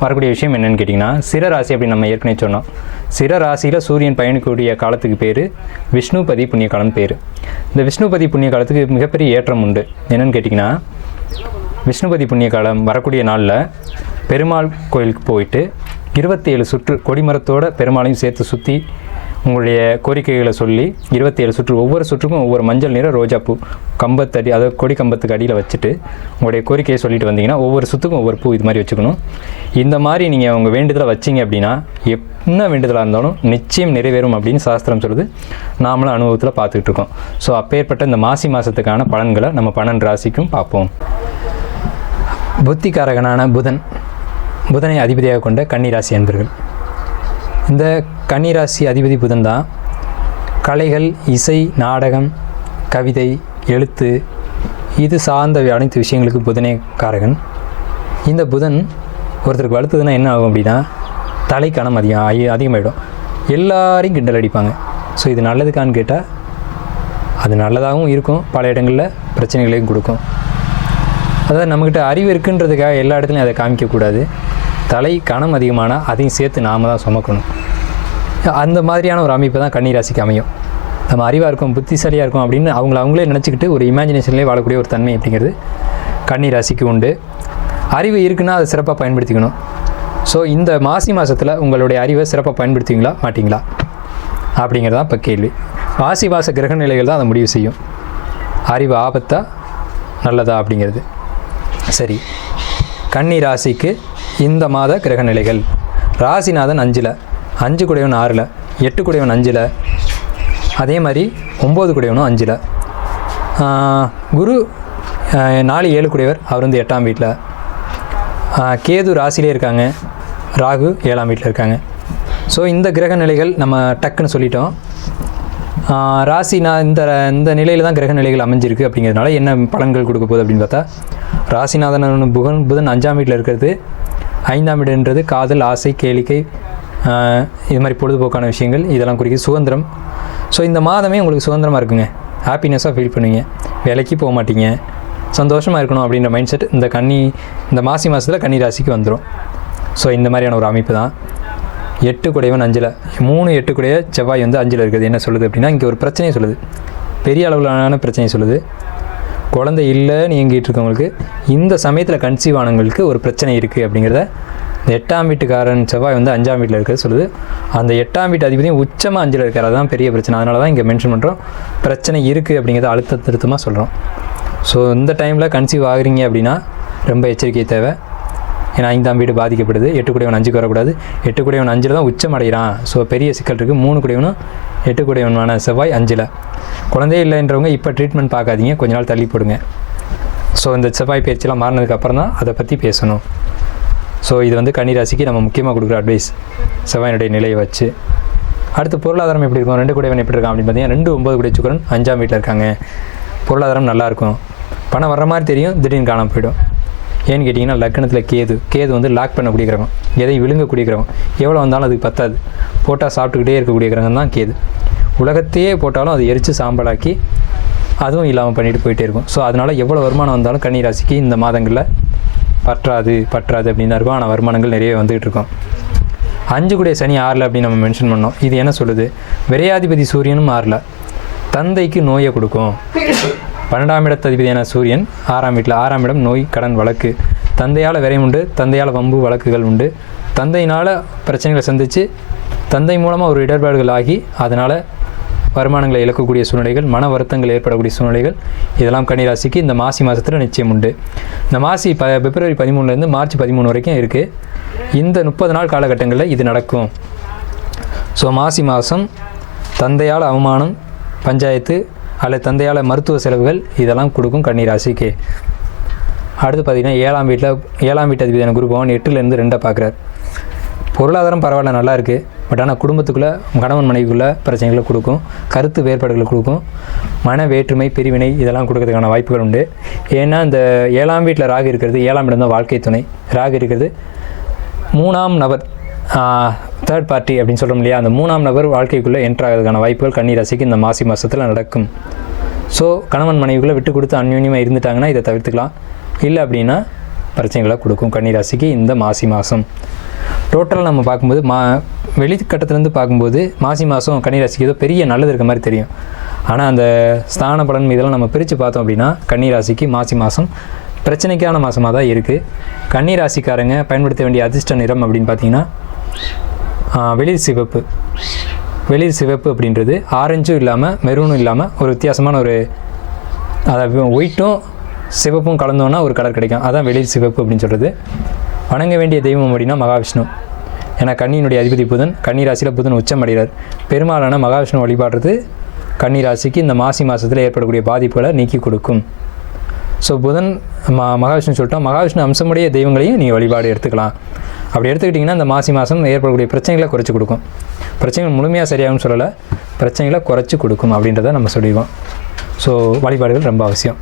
வரக்கூடிய விஷயம் என்னென்னு கேட்டிங்கன்னா சிர ராசி அப்படின்னு நம்ம ஏற்கனவே சொன்னோம். சிர ராசியில் சூரியன் பயணிக்கக்கூடிய காலத்துக்கு பேர் விஷ்ணுபதி புண்ணிய காலம் பேர். இந்த விஷ்ணுபதி புண்ணிய காலத்துக்கு மிகப்பெரிய ஏற்றம் உண்டு. என்னென்னு கேட்டிங்கன்னா விஷ்ணுபதி புண்ணிய காலம் வரக்கூடிய நாளில் பெருமாள் கோயிலுக்கு போயிட்டு இருபத்தி ஏழு சுற்று கொடிமரத்தோட பெருமாளையும் சேர்த்து சுற்றி உங்களுடைய கோரிக்கைகளை சொல்லி இருபத்தி ஏழு சுற்று ஒவ்வொரு சுற்றுக்கும் ஒவ்வொரு மஞ்சள் நிற ரோஜாப்பூ கம்பத்தடி அதாவது கொடி கம்பத்துக்கு அடியில் வச்சுட்டு உங்களுடைய கோரிக்கையை சொல்லிட்டு வந்தீங்கன்னா ஒவ்வொரு சுற்றுக்கும் ஒவ்வொரு பூ இது மாதிரி வச்சுக்கணும். இந்த மாதிரி நீங்கள் உங்கள் வேண்டுதலை வச்சீங்க அப்படின்னா என்ன வேண்டுதலாக இருந்தாலும் நிச்சயம் நிறைவேறும் அப்படின்னு சாஸ்திரம் சொல்லுது. நாமளும் அனுபவத்தில் பார்த்துக்கிட்டு இருக்கோம். ஸோ அப்பேற்பட்ட இந்த மாசி மாதத்துக்கான பலன்களை நம்ம பன்னெண்டு ராசிக்கும் பார்ப்போம். புத்திகாரகனான புதன் புதனை அதிபதியாக கொண்ட கன்னிராசி அன்பர்கள். இந்த கன்னிராசி அதிபதி புதன் தான். கலைகள் இசை நாடகம் கவிதை எழுத்து இது சார்ந்த அனைத்து விஷயங்களுக்கு புதனே காரகன். இந்த புதன் ஒருத்தருக்கு வலுத்ததுன்னா என்ன ஆகும் அப்படின்னா தலைக்கணம் அதிகம் அதிகமாகிடும் எல்லாரையும் கிண்டல் அடிப்பாங்க. ஸோ இது நல்லதுக்கான்னு கேட்டால் அது நல்லதாகவும் இருக்கும். பல இடங்களில் பிரச்சனைகளையும் கொடுக்கும். அதாவது நம்மக்கிட்ட அறிவு இருக்குன்றதுக்காக எல்லா இடத்துலையும் அதை காமிக்கக்கூடாது. தலை கணம் அதிகமானால் அதையும் சேர்த்து நாம தான் சுமக்கணும். அந்த மாதிரியான ஒரு அமைப்பு தான் கன்னிராசிக்கு அமையும். நம்ம அறிவாக இருக்கும் புத்திசாலியாக இருக்கும் அப்படின்னு அவங்கள அவங்களே நினச்சிக்கிட்டு ஒரு இமேஜினேஷன்லேயே வாழக்கூடிய ஒரு தன்மை அப்படிங்கிறது கன்னிராசிக்கு உண்டு. அறிவு இருக்குன்னா அதை சிறப்பாக பயன்படுத்திக்கணும். ஸோ இந்த மாசி மாதத்தில் உங்களுடைய அறிவை சிறப்பாக பயன்படுத்துவீங்களா மாட்டிங்களா? அப்படிங்கிறது தான் இப்போ கேள்வி. மாசி வாச கிரக நிலைகள் தான் அதை முடிவு செய்யும். அறிவு ஆபத்தா நல்லதா அப்படிங்கிறது. சரி. கன்னி ராசிக்கு இந்த மாத கிரக நிலைகள். ராசிநாதன் அஞ்சில். அஞ்சு குடையவன் ஆறில் எட்டு குடையவன் அஞ்சில் அதே மாதிரி ஒம்பது குடையவனும் அஞ்சில். குரு நாலு ஏழு குடையவர் அவர் வந்து எட்டாம் வீட்டில் கேது ராசிலே இருக்காங்க. ராகு ஏழாம் வீட்டில் இருக்காங்க. ஸோ இந்த கிரக நிலைகள் நம்ம டக்குன்னு சொல்லிட்டோம். ராசி நான் இந்த இந்த நிலையில் தான் கிரக நிலைகள் அமைஞ்சிருக்கு அப்படிங்கிறதுனால என்ன பலன்கள் கொடுக்க போகுது அப்படின்னு பார்த்தா ராசிநாதன் புகன் புதன் அஞ்சாம் வீட்டில் இருக்கிறது ஐந்தாம் வீடுன்றது காதல் ஆசை கேளிக்கை இது மாதிரி பொழுதுபோக்கான விஷயங்கள் இதெல்லாம் குறிக்கும் சுதந்திரம். ஸோ இந்த மாதமே உங்களுக்கு சுதந்திரமாக இருக்குங்க. ஹாப்பினஸ்ஸாக ஃபீல் பண்ணுவீங்க. வேலைக்கு போக மாட்டீங்க. சந்தோஷமாக இருக்கணும் அப்படின்ற மைண்ட் செட் இந்த கன்னி இந்த மாசி மாதத்தில் கன்னி ராசிக்கு வந்துடும் ஸோ இந்த மாதிரியான ஒரு அமைப்பு தான். எட்டு குடையவன் அஞ்சில். மூணு எட்டு குடைய செவ்வாய் வந்து அஞ்சில் இருக்குது. என்ன சொல்லுது அப்படின்னா இங்கே ஒரு பிரச்சனையை சொல்லுது. பெரிய அளவிலான பிரச்சனையை சொல்லுது. குழந்தை இல்லைன்னு இயங்கிட்டு இருக்கவங்களுக்கு இந்த சமயத்தில் கன்சீவ் ஆனவங்களுக்கு ஒரு பிரச்சனை இருக்குது அப்படிங்கிறத இந்த எட்டாம் வீட்டுக்காரன் செவ்வாய் வந்து அஞ்சாம் வீட்டில் இருக்கிறது சொல்லுது. அந்த எட்டாம் வீட்டு அதிபதியும் உச்சமாக அஞ்சில் இருக்கார். அதுதான் பெரிய பிரச்சனை. அதனால தான் இங்கே மென்ஷன் பண்ணுறோம் பிரச்சனை இருக்குது அப்படிங்கிறத அழுத்த திருத்தமாக சொல்கிறோம் ஸோ இந்த டைமில் கன்சீவ் ஆகுறீங்க அப்படின்னா ரொம்ப எச்சரிக்கை தேவை. ஏன்னா ஐந்தாம் வீடு பாதிக்கப்படுது. எட்டு குடையவன் அஞ்சுக்கு வரக்கூடாது. எட்டு குடையவன் அஞ்சில் தான் உச்சம் அடைகிறான். ஸோ பெரிய சிக்கல் இருக்குது மூணு குடையவனும் எட்டு குடையவனான செவ்வாய் அஞ்சில். குழந்தையே இல்லைன்றவங்க இப்போ ட்ரீட்மெண்ட் பார்க்காதீங்க. கொஞ்ச நாள் தள்ளி போடுங்க. ஸோ இந்த செவ்வாய் பயிற்சியெலாம் மாறினதுக்கப்புறம் தான் அதை பற்றி பேசணும். ஸோ இது வந்து கன்னிராசிக்கு நம்ம முக்கியமாக கொடுக்குற அட்வைஸ் செவ்வாயினுடைய நிலையை வச்சு. அடுத்து பொருளாதாரம் எப்படி இருக்கும்? ரெண்டு குடையவன் எப்படி இருக்கான் அப்படின்னு பார்த்தீங்கன்னா ரெண்டு ஒம்பது கூட சுக்கரன் அஞ்சாம் வீட்டில் இருக்காங்க. பொருளாதாரம் நல்லா இருக்கும். பணம் வர்ற மாதிரி தெரியும் திடீர்னு காணாமல் போயிடும். ஏன்னு கேட்டிங்கன்னா லக்னத்தில் கேது. கேது வந்து லாக் பண்ணக்கூடிய கிரகம். எதையும் விழுங்கக்கூடிய கிரகம். எவ்வளோ வந்தாலும் அதுக்கு பத்தாது. போட்டால் சாப்பிட்டுக்கிட்டே இருக்கக்கூடிய கிரகம் தான் கேது. உலகத்தையே போட்டாலும் அது எரித்து சாம்பலாக்கி அதுவும் இல்லாமல் பண்ணிட்டு போயிட்டே இருக்கும். ஸோ அதனால் எவ்வளோ வருமானம் வந்தாலும் கன்னிராசிக்கு இந்த மாதங்களில் பற்றாது பற்றாது அப்படின்னு இருக்கும். ஆனால் வருமானங்கள் நிறைய வந்துகிட்டு இருக்கும். அஞ்சு கூடிய சனி ஆறில் அப்படின்னு நம்ம மென்ஷன் பண்ணோம். இது என்ன சொல்லுது? விரையாதிபதி சூரியனும் ஆறில். தந்தைக்கு நோயை கொடுக்கும். பன்னெண்டாம் இடத்ததிபதியான சூரியன் ஆறாம் வீட்டில் ஆறாம் இடம் நோய் கடன் வழக்கு. தந்தையால் விரையும் உண்டு. தந்தையால் வம்பு வழக்குகள் உண்டு. தந்தையினால் பிரச்சனைகளை சந்தித்து தந்தை மூலமாக ஒரு இடர்பாடுகள் ஆகி அதனால் வருமானங்களை இழக்கக்கூடிய சூழ்நிலைகள் மன வருத்தங்கள் ஏற்படக்கூடிய சூழ்நிலைகள் இதெல்லாம் கன்னிராசிக்கு இந்த மாசி மாதத்தில் நிச்சயம் உண்டு. இந்த மாசி ப பிப்ரவரி பதிமூணுலேருந்து மார்ச் பதிமூணு வரைக்கும் இருக்குது இந்த முப்பது நாள் காலகட்டங்களில் இது நடக்கும். ஸோ மாசி மாதம் தந்தையால் அவமானம் பஞ்சாயத்து அல்லது தந்தையால் மருத்துவ செலவுகள் இதெல்லாம் கொடுக்கும் கன்னிராசிக்கு. அடுத்து பார்த்திங்கன்னா ஏழாம் வீட்டில் ஏழாம் வீட்டு அதிபதியான குரு பவன் எட்டுலேருந்து ரெண்டை பார்க்குறார் பொருளாதாரம் பரவாயில்ல நல்லா இருக்குது பட் ஆனால் குடும்பத்துக்குள்ளே கணவன் மனைவிக்குள்ளே பிரச்சனைகளை கொடுக்கும் கருத்து வேறுபாடுகளை கொடுக்கும் மன வேற்றுமை பிரிவினை இதெல்லாம் கொடுக்கறதுக்கான வாய்ப்புகள் உண்டு. ஏன்னா இந்த ஏழாம் வீட்டில் ராகு இருக்கிறது ஏழாம் இடம் தான் வாழ்க்கை துணை. ராகு இருக்கிறது மூணாம் நபர் தேர்ட் பார்ட்டி அப்படின்னு சொல்கிறோம் இல்லையா? அந்த மூணாம் நபர் வாழ்க்கைக்குள்ளே என்ட்ராகிறதுக்கான வாய்ப்புகள் கன்னிராசிக்கு இந்த மாசி மாதத்தில் நடக்கும். ஸோ கணவன் மனைவிக்குள்ளே விட்டு கொடுத்து அந்யோன்யமாக இருந்துட்டாங்கன்னா இதை தவிர்த்துக்கலாம். இல்லை அப்படின்னா பிரச்சனைகளை கொடுக்கும் கன்னிராசிக்கு இந்த மாசி மாதம் டோட்டலாக நம்ம பார்க்கும்போது மா வெளிக்கட்டத்துலேருந்து பார்க்கும்போது மாசி மாதம் கன்னிராசிக்கு ஏதோ பெரிய நல்லது இருக்க மாதிரி தெரியும். ஆனால் அந்த ஸ்தான பலன் இதெல்லாம் நம்ம பிரித்து பார்த்தோம் அப்படின்னா கன்னிராசிக்கு மாசி மாதம் பிரச்சனைக்கான மாதமாக தான் இருக்குது கன்னிராசிக்காரங்க பயன்படுத்த வேண்டிய அதிர்ஷ்ட நிறம் அப்படின்னு பார்த்தீங்கன்னா வெளிர் சிவப்பு. வெளிர் சிவப்பு அப்படின்றது ஆரஞ்சும் இல்லாமல் மெரூனும் இல்லாமல் ஒரு வித்தியாசமான ஒரு அதாவது ஒயிட்டும் சிவப்பும் கலந்தோன்னா ஒரு கலர் கிடைக்கும். அதான் வெளிர் சிவப்பு அப்படின்னு சொல்கிறது வணங்க வேண்டிய தெய்வம் அப்படின்னா மகாவிஷ்ணு. ஏன்னா கண்ணியினுடைய அதிபதி புதன் கன்னி ராசியில் புதன் உச்சம் அடைகிறார். பெரும்பாலான மகாவிஷ்ணு வழிபாடுறது கன்னி ராசிக்கு இந்த மாசி மாதத்தில் ஏற்படக்கூடிய பாதிப்புகளை நீக்கி கொடுக்கும். ஸோ புதன் ம மகாவிஷ்ணு சொல்லிட்டோம். மகாவிஷ்ணு அம்சமுடைய தெய்வங்களையும் நீங்கள் வழிபாடு எடுத்துக்கலாம். அப்படி எடுத்துக்கிட்டிங்கன்னா இந்த மாசி மாதம் ஏற்படக்கூடிய பிரச்சனைகளை குறைச்சி கொடுக்கும். பிரச்சனைகள் முழுமையாக சரியாகும்னு சொல்லலை. பிரச்சனைகளை குறைச்சி கொடுக்கும் அப்படின்றத நம்ம சொல்லிடுவோம். ஸோ வழிபாடுகள் ரொம்ப அவசியம்.